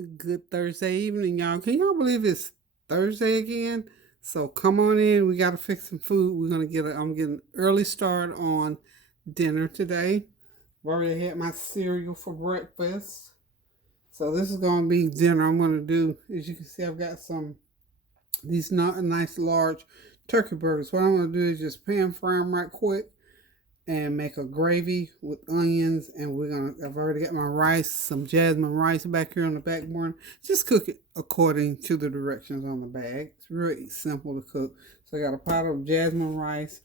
Good Thursday evening, y'all. Can y'all believe it's Thursday again? So come on in. We gotta fix some food. I'm getting an early start on dinner today. I've already had my cereal for breakfast. So this is gonna be dinner. I'm gonna do, as you can see, I've got some these not nice large turkey burgers. What I'm gonna do is just pan fry them right quick and make a gravy with onions. And I've already got my rice, some jasmine rice back here on the back burner. Just cook it according to the directions on the bag. It's really simple to cook. So I got a pot of jasmine rice.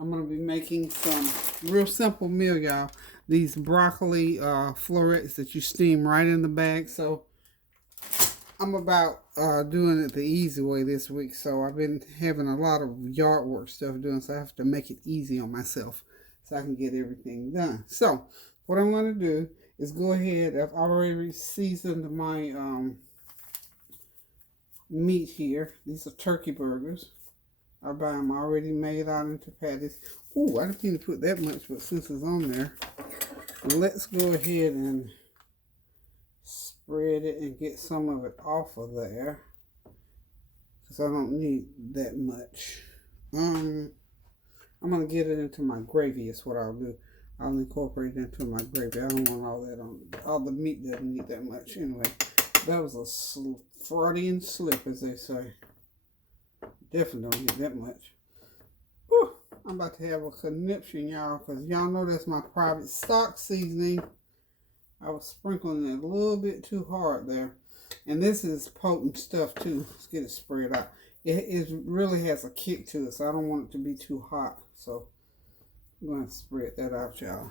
I'm going to be making some real simple meal, y'all. These broccoli florets that you steam right in the bag. So I'm about doing it the easy way this week. So I've been having a lot of yard work stuff doing, so I have to make it easy on myself so I can get everything done. So what I'm going to do is go ahead. I've already seasoned my meat here. These are turkey burgers. I buy them already made out into patties. Ooh, I didn't mean to put that much, but since it's on there, let's go ahead and spread it and get some of it off of there, because I don't need that much. I'm going to get it into my gravy is what I'll do. I'll incorporate it into my gravy. I don't want all that on. All the meat doesn't need that much. Anyway, that was a Freudian slip, as they say. Definitely don't need that much. Whew, I'm about to have a conniption, y'all, because y'all know that's my private stock seasoning. I was sprinkling it a little bit too hard there. And this is potent stuff, too. Let's get it spread out. It really has a kick to it, so I don't want it to be too hot. So I'm going to spread that out, y'all.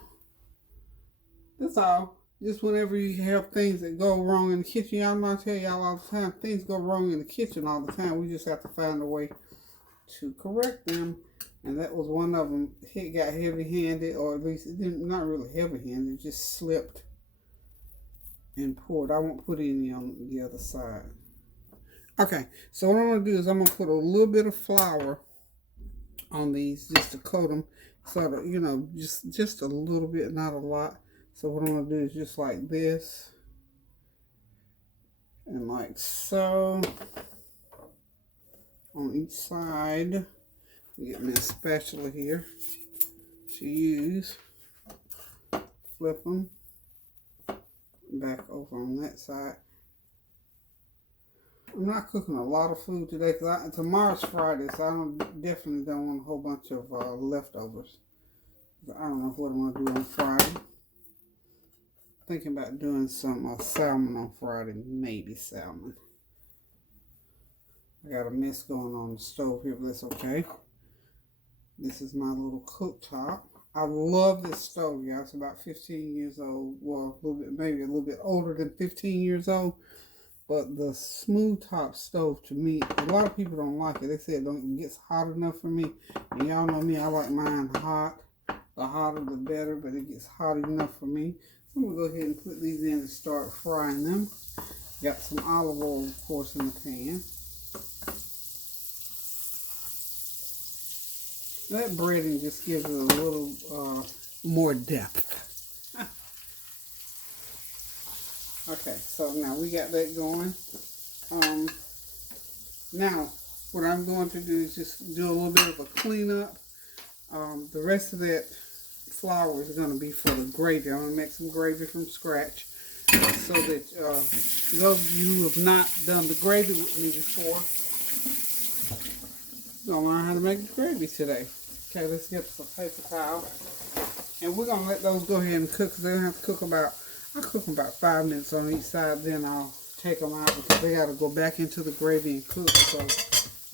That's all. Just whenever you have things that go wrong in the kitchen, y'all know I tell y'all all the time, things go wrong in the kitchen all the time. We just have to find a way to correct them. And that was one of them. It got heavy-handed, or at least it didn't, not really heavy-handed. It just slipped and poured. I won't put any on the other side. Okay, so what I'm going to do is I'm going to put a little bit of flour on these just to coat them. So that, you know, just a little bit, not a lot. So what I'm going to do is just like this. And like so. On each side. Get me a spatula here to use. Flip them. Back over on that side. I'm not cooking a lot of food today because tomorrow's Friday, so I definitely don't want a whole bunch of leftovers. I don't know what I'm going to do on Friday. Thinking about doing some salmon on Friday, maybe salmon. I got a mess going on the stove here, but that's okay. This is my little cooktop. I love this stove, y'all. It's about 15 years old. Well, a little bit, maybe a little bit older than 15 years old. But the smooth top stove, to me, a lot of people don't like it. They say it gets hot enough for me. And y'all know me, I like mine hot. The hotter the better, but it gets hot enough for me. So I'm going to go ahead and put these in and start frying them. Got some olive oil, of course, in the pan. That breading just gives it a little more depth. Okay, so now we got that going. Now, what I'm going to do is just do a little bit of a cleanup. The rest of that flour is going to be for the gravy. I'm going to make some gravy from scratch. So that those of you who have not done the gravy with me before, you're going to learn how to make gravy today. Okay, let's get some paper towel. And we're going to let those go ahead and cook, because they don't have to cook I cook them about 5 minutes on each side, then I'll take them out because they got to go back into the gravy and cook, so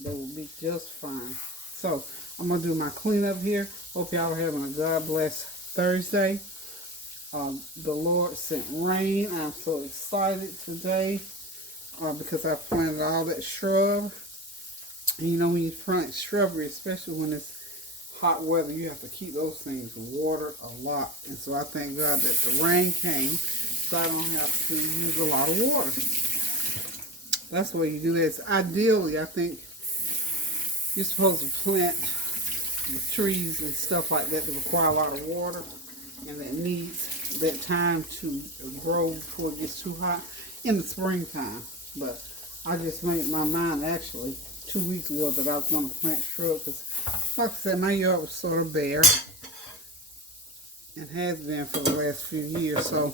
they will be just fine. So I'm going to do my cleanup here. Hope y'all are having a God bless Thursday. The Lord sent rain. I'm so excited today because I planted all that shrub. And you know, when you plant shrubbery, especially when it's hot weather, you have to keep those things watered a lot. And so I thank God that the rain came so I don't have to use a lot of water. That's the way you do that. Ideally, I think you're supposed to plant the trees and stuff like that require a lot of water and that needs that time to grow before it gets too hot. in the springtime. But I just made my mind actually 2 weeks ago that I was going to plant shrubs. Because, like I said, my yard was sort of bare and has been for the last few years. So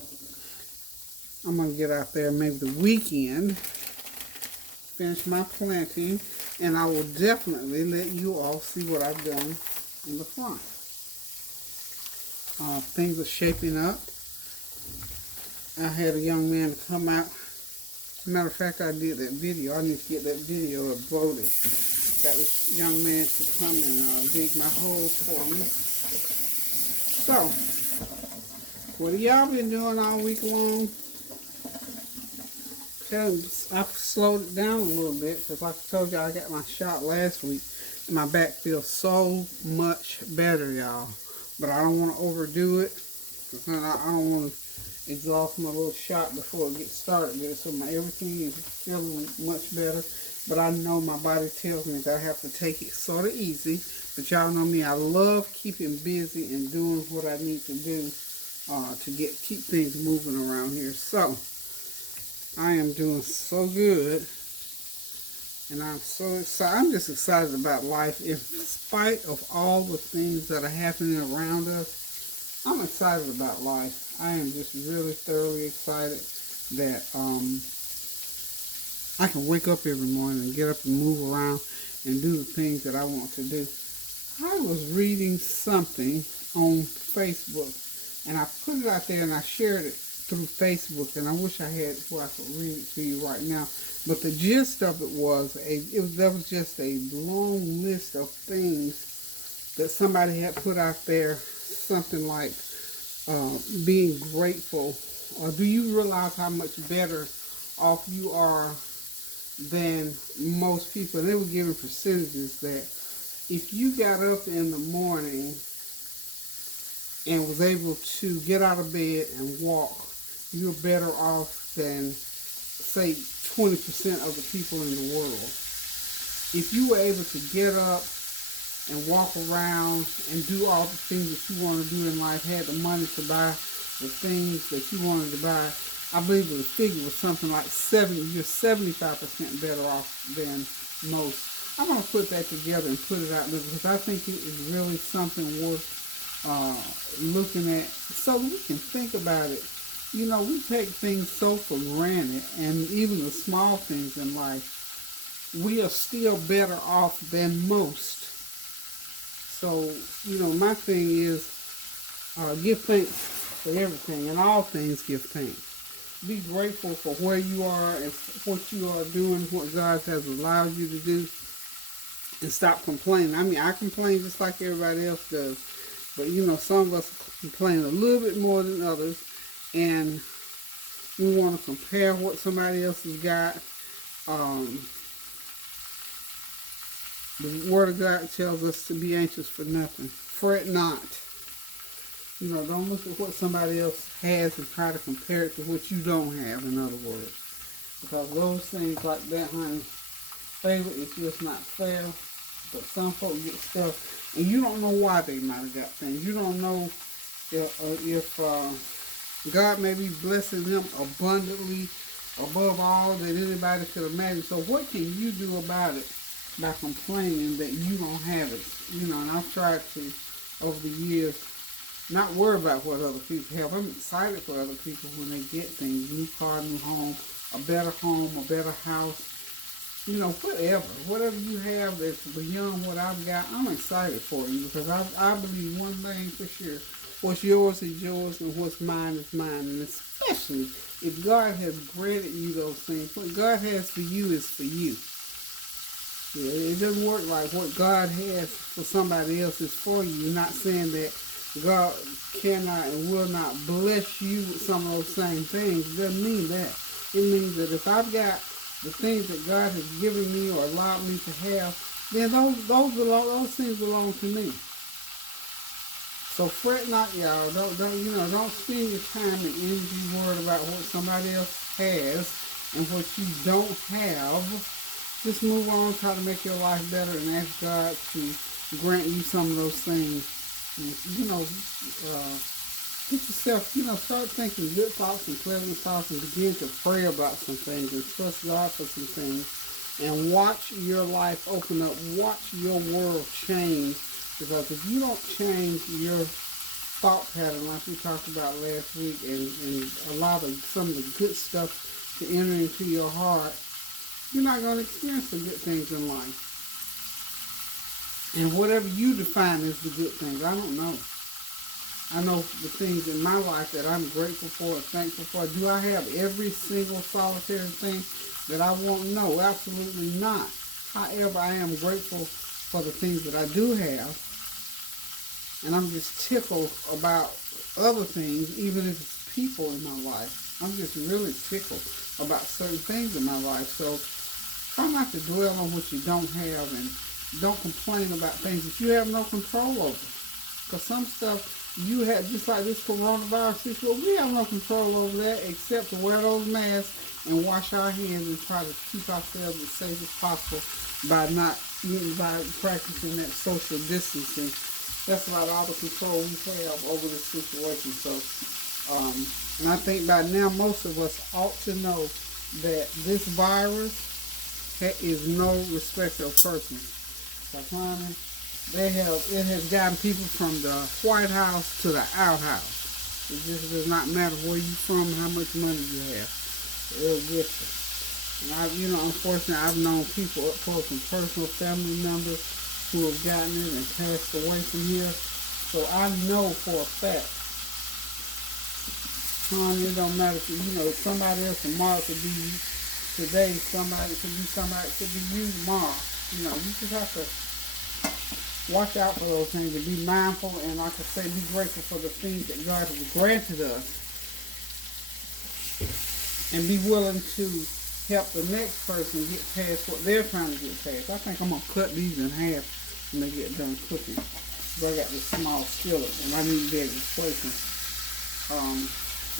I'm going to get out there maybe the weekend, finish my planting, and I will definitely let you all see what I've done in the front. Things are shaping up. I had a young man come out. Matter of fact, I did that video. I need to get that video uploaded. Got this young man to come and dig my holes for me. So, what have y'all been doing all week long? I've slowed it down a little bit because, like I told y'all, I got my shot last week and my back feels so much better, y'all. But I don't want to overdo it because then I don't want to exhaust my little shot before it gets started. So everything is feeling much better. But I know my body tells me that I have to take it sort of easy. But y'all know me, I love keeping busy and doing what I need to do to keep things moving around here. So I am doing so good, and I'm so excited. I'm just excited about life. In spite of all the things that are happening around us, I'm excited about life. I am just really thoroughly excited that I can wake up every morning and get up and move around and do the things that I want to do. I was reading something on Facebook, and I put it out there and I shared it through Facebook, and I wish I had it where I could read it to you right now. But the gist of it was that was just a long list of things that somebody had put out there, something like being grateful. Do you realize how much better off you are than most people? And they were giving percentages that if you got up in the morning and was able to get out of bed and walk, you're better off than, say, 20% of the people in the world. If you were able to get up and walk around and do all the things that you want to do in life, had the money to buy the things that you wanted to buy, I believe the figure was something like you're 75% better off than most. I'm going to put that together and put it out there because I think it is really something worth looking at so we can think about it. You know, we take things so for granted, and even the small things in life, we are still better off than most. So, you know, my thing is give thanks for everything, and all things give thanks. Be grateful for where you are and what you are doing, what God has allowed you to do, and stop complaining. I mean, I complain just like everybody else does, but, you know, some of us complain a little bit more than others, and we want to compare what somebody else has got. The Word of God tells us to be anxious for nothing. Fret not. You know, don't look at what somebody else has and try to compare it to what you don't have, in other words. Because those things like that, honey, favor is just not fair. But some folks get stuff, and you don't know why they might have got things. You don't know if God may be blessing them abundantly above all that anybody could imagine. So what can you do about it by complaining that you don't have it? You know, and I've tried to, over the years, not worry about what other people have. I'm excited for other people when they get things, new car, new home, a better house, you know, whatever you have that's beyond what I've got. I'm excited for you because I believe one thing for sure. What's yours is yours, and what's mine is mine. And especially if God has granted you those things, what God has for you is for you. Yeah, it doesn't work like what God has for somebody else is for you. You're not saying that God cannot and will not bless you with some of those same things. It doesn't mean that. It means that if I've got the things that God has given me or allowed me to have, then those things belong to me. So fret not, y'all. Don't spend your time and energy worried about what somebody else has and what you don't have. Just move on, try to make your life better, and ask God to grant you some of those things. You know, get yourself, start thinking good thoughts and pleasant thoughts and begin to pray about some things and trust God for some things and watch your life open up. Watch your world change, because if you don't change your thought pattern like we talked about last week and allow some of the good stuff to enter into your heart, you're not going to experience the good things in life. And whatever you define as the good things, I don't know. I know the things in my life that I'm grateful for and thankful for. Do I have every single solitary thing that I want? No, absolutely not. However, I am grateful for the things that I do have. And I'm just tickled about other things, even if it's people in my life. I'm just really tickled about certain things in my life. So try not to dwell on what you don't have, and don't complain about things that you have no control over. Because some stuff you have, just like this coronavirus situation, we have no control over that except to wear those masks and wash our hands and try to keep ourselves as safe as possible by practicing that social distancing. That's about all the control we have over this situation. So, and I think by now most of us ought to know that this virus is no respecter of persons. It has gotten people from the White House to the outhouse. It just does not matter where you're from, how much money you have. It'll get you. And unfortunately, I've known people up close and personal, family members who have gotten it and passed away from here. So I know for a fact, it don't matter if somebody else tomorrow could be you today, somebody could be you tomorrow. You just have to watch out for those things and be mindful, and like I say, be grateful for the things that God has granted us, and be willing to help the next person get past what they're trying to get past. I think I'm going to cut these in half when they get done cooking. I got this small skillet, and I need to be able to place them.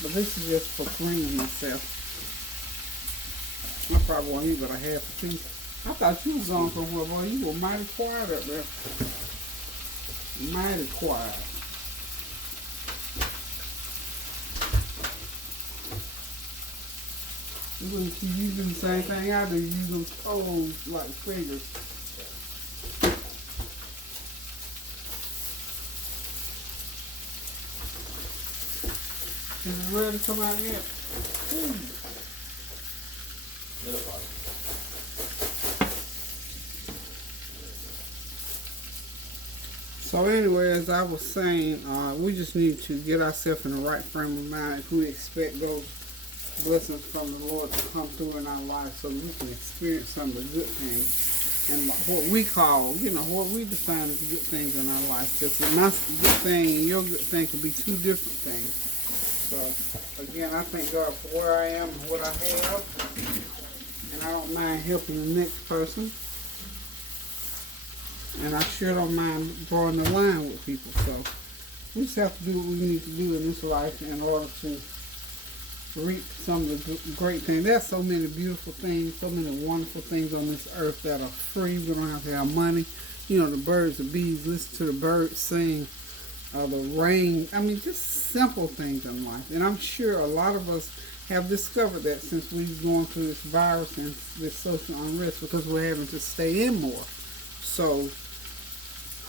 But this is just for cleaning myself. I probably won't eat but a half a piece. I thought you was gone for a while, boy. You were mighty quiet up there. Mighty quiet. You do the same thing I do. You use those toes like fingers. Is it ready to come out yet? Ooh. So anyway, as I was saying, we just need to get ourselves in the right frame of mind if we expect those blessings from the Lord to come through in our lives, so we can experience some of the good things and what we call, what we define as good things in our life. Because my good thing and your good thing could be two different things. So again, I thank God for where I am and what I have, and I don't mind helping the next person. And I sure don't mind drawing the line with people. So we just have to do what we need to do in this life in order to reap some of the great things. There's so many beautiful things, so many wonderful things on this earth that are free. We don't have to have money. The birds, the bees, listen to the birds sing, the rain. I mean, just simple things in life. And I'm sure a lot of us have discovered that since we've gone through this virus and this social unrest, because we're having to stay in more. So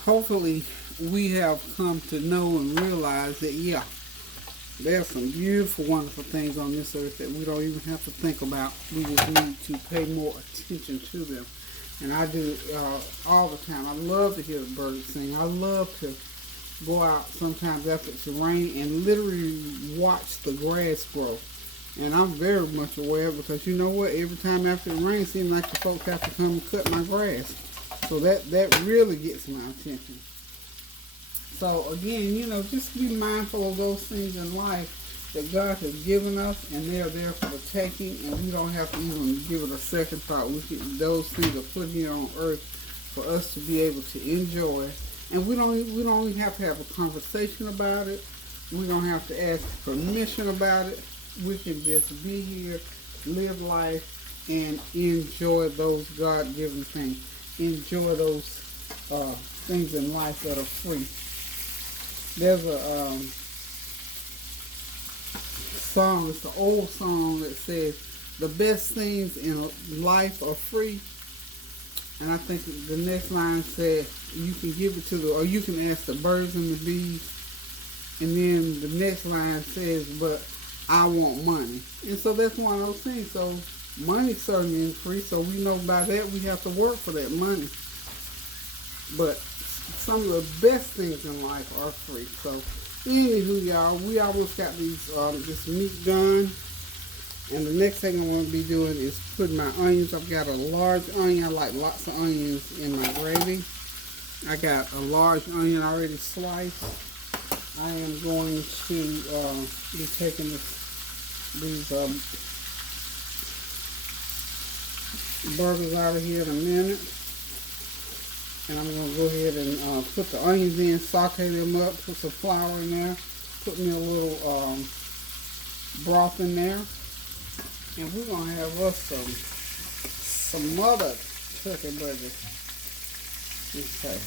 hopefully we have come to know and realize that, there's some beautiful, wonderful things on this earth that we don't even have to think about. We just need to pay more attention to them. And I do all the time. I love to hear the birds sing. I love to go out sometimes after it's rain and literally watch the grass grow. And I'm very much aware, because you know what? Every time after it rains, it seems like the folks have to come and cut my grass. So that really gets my attention. So again, just be mindful of those things in life that God has given us, and they are there for the taking, and we don't have to even give it a second thought. Those things are put here on earth for us to be able to enjoy, and we don't even have to have a conversation about it. We don't have to ask permission about it. We can just be here, live life, and enjoy those God-given things. Enjoy those things in life that are free. There's song. It's the old song that says, the best things in life are free. And I think the next line said, you can give it to the, or you can ask the birds and the bees. And then the next line says, but I want money. And so that's one of those things. So money certainly is free. So we know by that we have to work for that money. But some of the best things in life are free. So anywho, y'all, we almost got these this meat done. And the next thing I'm going to be doing is putting my onions. I've got a large onion. I like lots of onions in my gravy. I got a large onion already sliced. I am going to be taking these burgers out of here in a minute. And I'm going to go ahead and put the onions in, saute them up, put some flour in there, put me a little broth in there. And we're going to have us some smothered turkey burgers. Okay.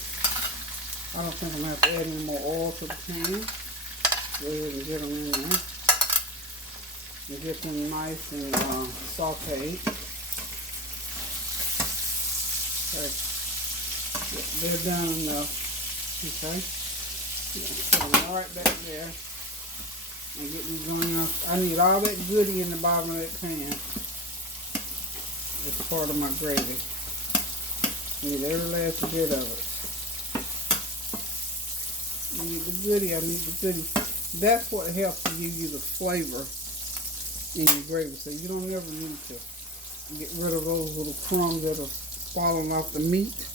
I don't think I'm going to have to add any more oil to the pan. Go ahead and get them in there. And get them nice and sauteed. Okay. They're done enough. Okay. Put them right back there. And get these onions. I need all that goodie in the bottom of that pan. It's part of my gravy. I need every last bit of it. I need the goodie. I need the goodie. That's what helps to give you the flavor in your gravy. So you don't ever need to get rid of those little crumbs that are falling off the meat.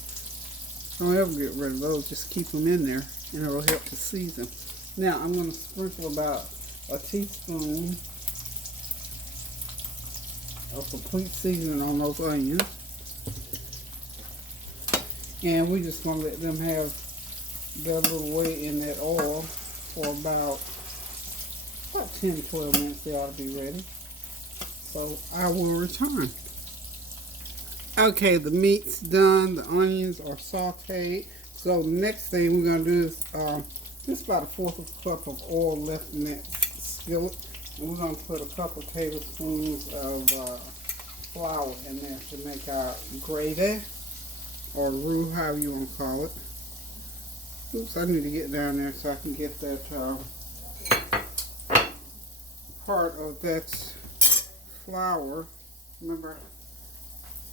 Don't ever get rid of those. Just keep them in there and it'll help to season. Now I'm going to sprinkle about a teaspoon of complete seasoning on those onions. And we're just going to let them have their little way in that oil for about 10-12 minutes. They ought to be ready. So I will return. Okay, the meat's done. The onions are sauteed. So the next thing we're going to do is just about 1/4 cup of oil left in that skillet. And we're going to put a couple tablespoons of flour in there to make our gravy or roux, however you want to call it. Oops, I need to get down there so I can get that part of that flour. Remember,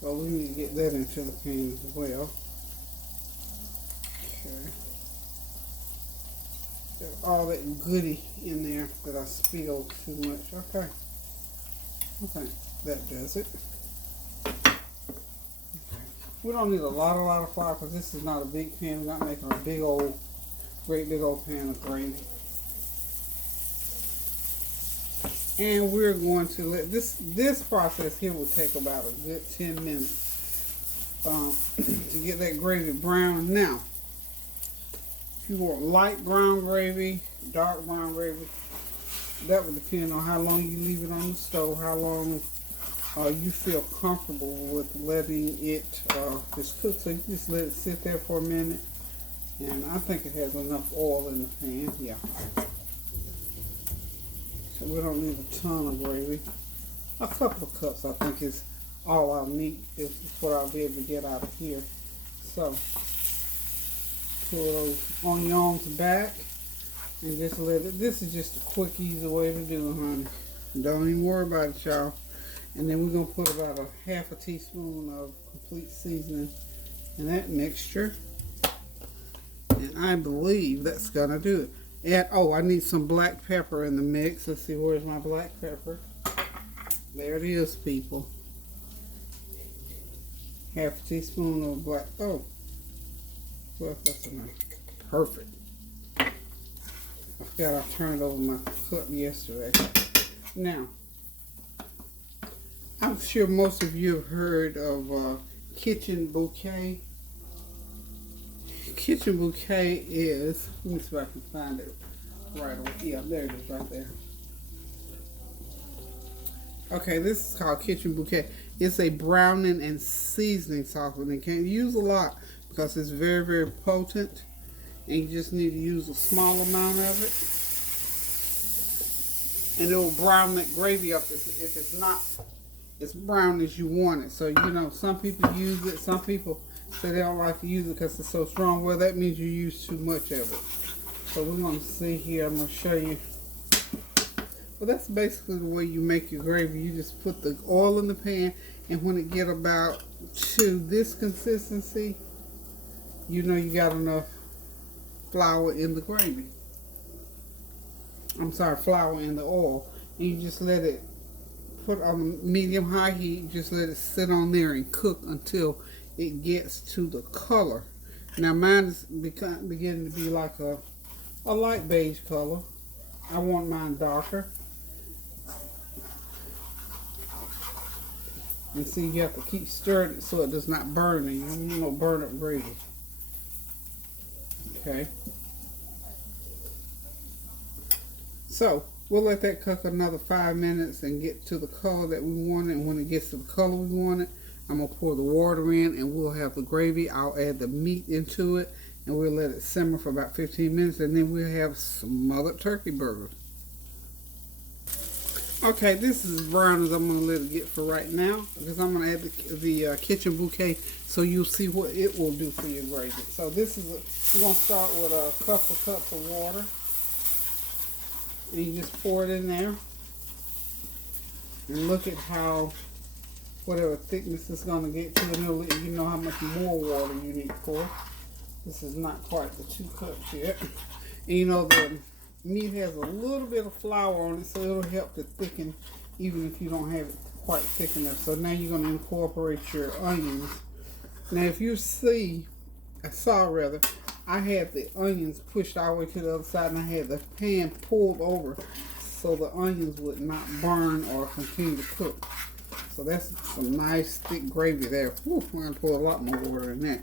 so we need to get that into the pan as well. Okay. Got all that goodie in there that I spilled too much. Okay. Okay, that does it. We don't need a lot of flour because this is not a big pan. We're not making a great big old pan of gravy. And we're going to let this process here will take about a good 10 minutes to get that gravy brown. Now, if you want light brown gravy, dark brown gravy, that would depend on how long you leave it on the stove, how long you feel comfortable with letting it just cook. So you just let it sit there for a minute, and I think it has enough oil in the pan. Yeah. So we don't need a ton of gravy. A couple of cups I think is all I'll need. Is what I'll be able to get out of here. So pull those onions back and just let it. This is just a quick, easy way to do it, honey. Don't even worry about it, y'all. And then we're going to put about a 1/2 teaspoon of complete seasoning in that mixture. And I believe that's going to do it. And, oh, I need some black pepper in the mix. Let's see, where's my black pepper? There it is, people. 1/2 teaspoon of black, oh. Well, that's enough. Perfect. I forgot I turned over my cup yesterday. Now, I'm sure most of you have heard of Kitchen Bouquet. Kitchen Bouquet is, let me see if I can find it right away. Yeah, there it is right there. Okay, this is called Kitchen Bouquet. It's a browning and seasoning sauce, and you can't use a lot because it's very, very potent, and you just need to use a small amount of it. and it will brown that gravy up if it's not as brown as you want it. So, you know, some people use it. Some people say they don't like to use it because it's so strong. Well, that means you use too much of it. So we're going to see here. I'm going to show you. Well, that's basically the way you make your gravy. You just put the oil in the pan, and when it get about to this consistency, you know you got enough flour in the gravy. I'm sorry, flour in the oil. And you just let it put on medium-high heat. Just let it sit on there and cook until it gets to the color. Now mine is beginning to be like a light beige color. I want mine darker. And see, you have to keep stirring it so it does not burn, and you don't burn up gravy. Okay. So we'll let that cook another 5 minutes and get to the color that we want it. And when it gets to the color we want it, I'm gonna pour the water in, and we'll have the gravy. I'll add the meat into it, and we'll let it simmer for about 15 minutes, and then we'll have smothered turkey burgers. Okay, this is as brown as I'm going to let it get for right now, because I'm going to add the kitchen bouquet so you'll see what it will do for your gravy. So this is, we're going to start with a couple cups of water, and you just pour it in there, and look at how, whatever thickness it's going to get to, and it'll let you know how much more water you need to pour. This is not quite the 2 cups yet. And you know, the meat has a little bit of flour on it, so it'll help to thicken even if you don't have it quite thick enough. So now you're going to incorporate your onions. Now if you saw rather, I had the onions pushed all the way to the other side, and I had the pan pulled over so the onions would not burn or continue to cook. So that's some nice thick gravy there. Whew, I'm going to pour a lot more water in that.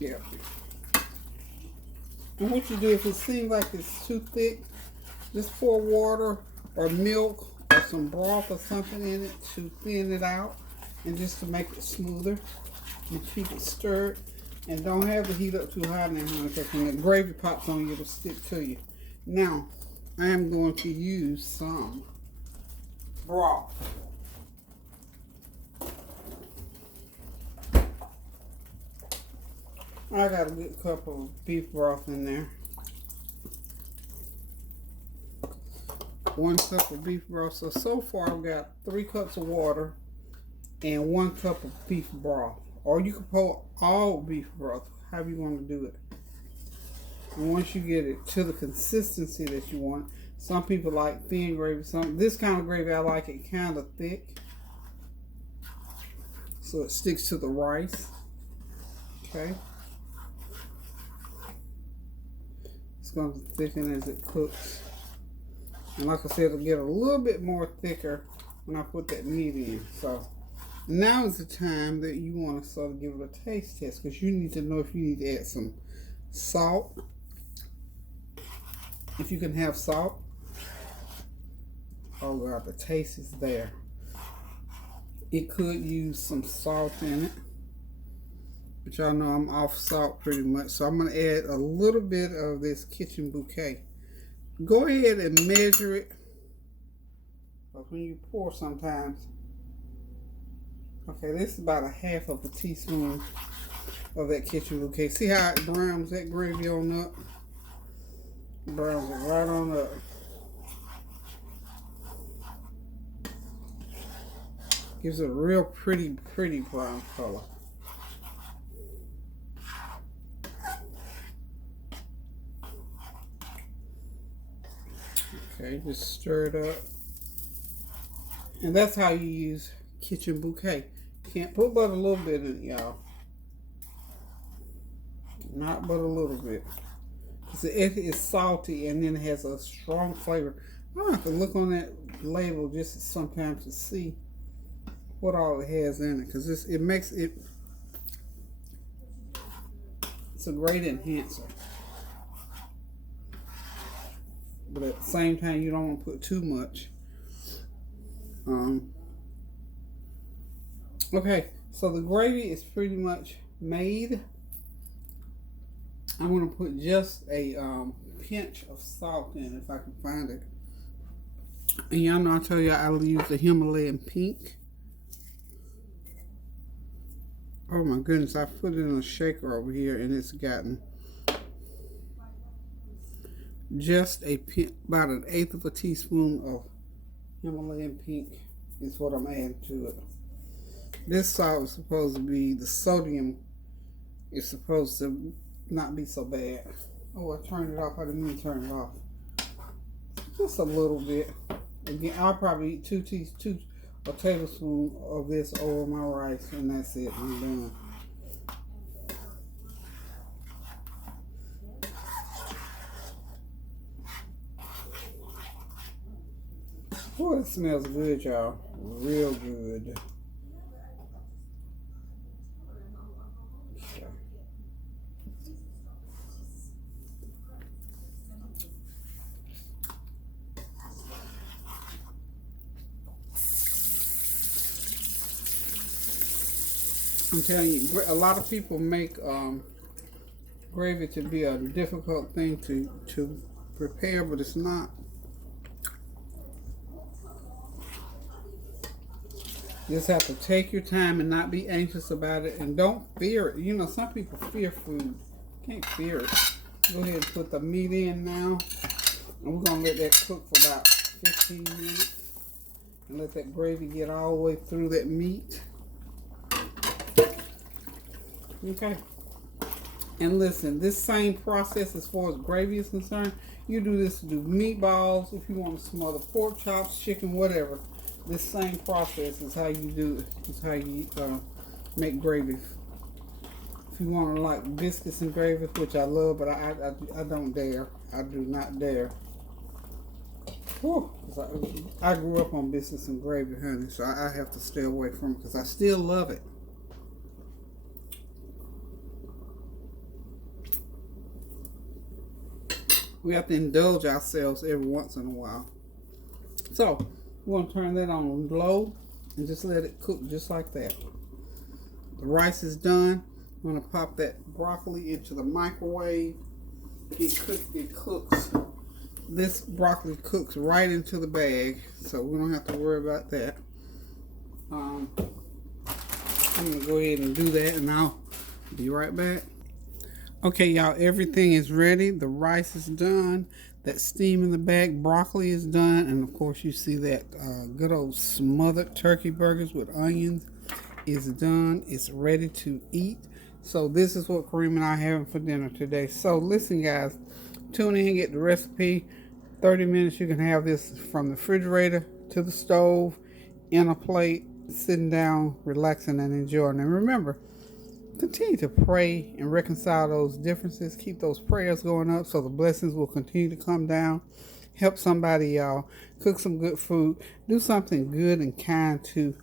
Yeah. And what you do, if it seems like it's too thick, just pour water or milk or some broth or something in it to thin it out and just to make it smoother. And keep it stirred. And don't have the heat up too high now, honey, because when the gravy pops on you, it'll stick to you. Now, I am going to use some broth. I got a good cup of beef broth in there. 1 cup of beef broth. So far I've got 3 cups of water and 1 cup of beef broth. Or you can pour all beef broth, however you want to do it. And once you get it to the consistency that you want, some people like thin gravy. This kind of gravy, I like it kind of thick, so it sticks to the rice. Okay. It's going to thicken as it cooks. And like I said, it'll get a little bit more thicker when I put that meat in. So now is the time that you want to sort of give it a taste test, because you need to know if you need to add some salt. If you can have salt. Oh God, the taste is there. It could use some salt in it, but y'all know I'm off salt pretty much, so I'm going to add a little bit of this kitchen bouquet. Go ahead and measure it, but when you pour sometimes, okay, this is about a half of a teaspoon of that kitchen bouquet. See how it browns that gravy on up? Browns it right on up. Gives it a real pretty brown color. Okay, just stir it up. And that's how you use kitchen bouquet. Can't put but a little bit in it, y'all. Not but a little bit. Because it is salty and then it has a strong flavor. I have to look on that label just sometimes to see what all it has in it, because it makes it, it's a great enhancer, but at the same time you don't want to put too much. Okay, so the gravy is pretty much made. I'm going to put just a pinch of salt in if I can find it. And y'all know I told you I'll use the Himalayan pink. Oh my goodness, I put it in a shaker over here and it's gotten just about an eighth of a teaspoon of Himalayan pink is what I'm adding to it. This salt is supposed to be, the sodium is supposed to not be so bad. Oh, I turned it off. I didn't mean to turn it off. Just a little bit. Again, I'll probably eat a tablespoon of this over my rice, and that's it. I'm done. Boy, it smells good, y'all. Real good. Okay. I'm telling you, a lot of people make gravy to be a difficult thing to prepare, but it's not. You just have to take your time and not be anxious about it, and don't fear it. You know, some people fear food. Can't fear it. Go ahead and put the meat in now, and we're gonna let that cook for about 15 minutes, and let that gravy get all the way through that meat. Okay. And listen, this same process as far as gravy is concerned, you do this to do meatballs, if you want to smother pork chops, chicken, whatever. This same process is how you do it. It's how you make gravy. If you want to like biscuits and gravy, which I love, but I don't dare. I do not dare. Whew. I grew up on biscuits and gravy, honey, so I have to stay away from it because I still love it. We have to indulge ourselves every once in a while. So, we're going to turn that on low and just let it cook just like that. The rice is done. I'm going to pop that broccoli into the microwave. It cooks. This broccoli cooks right into the bag, so we don't have to worry about that. I'm going to go ahead and do that, and I'll be right back. Okay, y'all, everything is ready. The rice is done. That steam in the bag, broccoli is done. And, of course, you see that good old smothered turkey burgers with onions is done. It's ready to eat. So this is what Kareem and I are having for dinner today. So, listen, guys, tune in, get the recipe. 30 minutes, you can have this from the refrigerator to the stove, in a plate, sitting down, relaxing, and enjoying. And remember, continue to pray and reconcile those differences. Keep those prayers going up so the blessings will continue to come down. Help somebody, y'all. Cook some good food. Do something good and kind to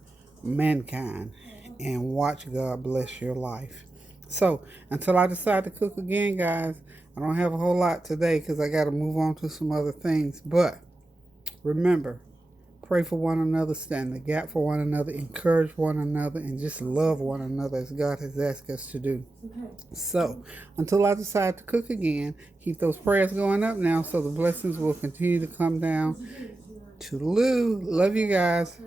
mankind. And watch God bless your life. So, until I decide to cook again, guys, I don't have a whole lot today because I got to move on to some other things. But remember, pray for one another, stand the gap for one another, encourage one another, and just love one another as God has asked us to do. So, until I decide to cook again, keep those prayers going up now so the blessings will continue to come down. Toodaloo. Love you guys.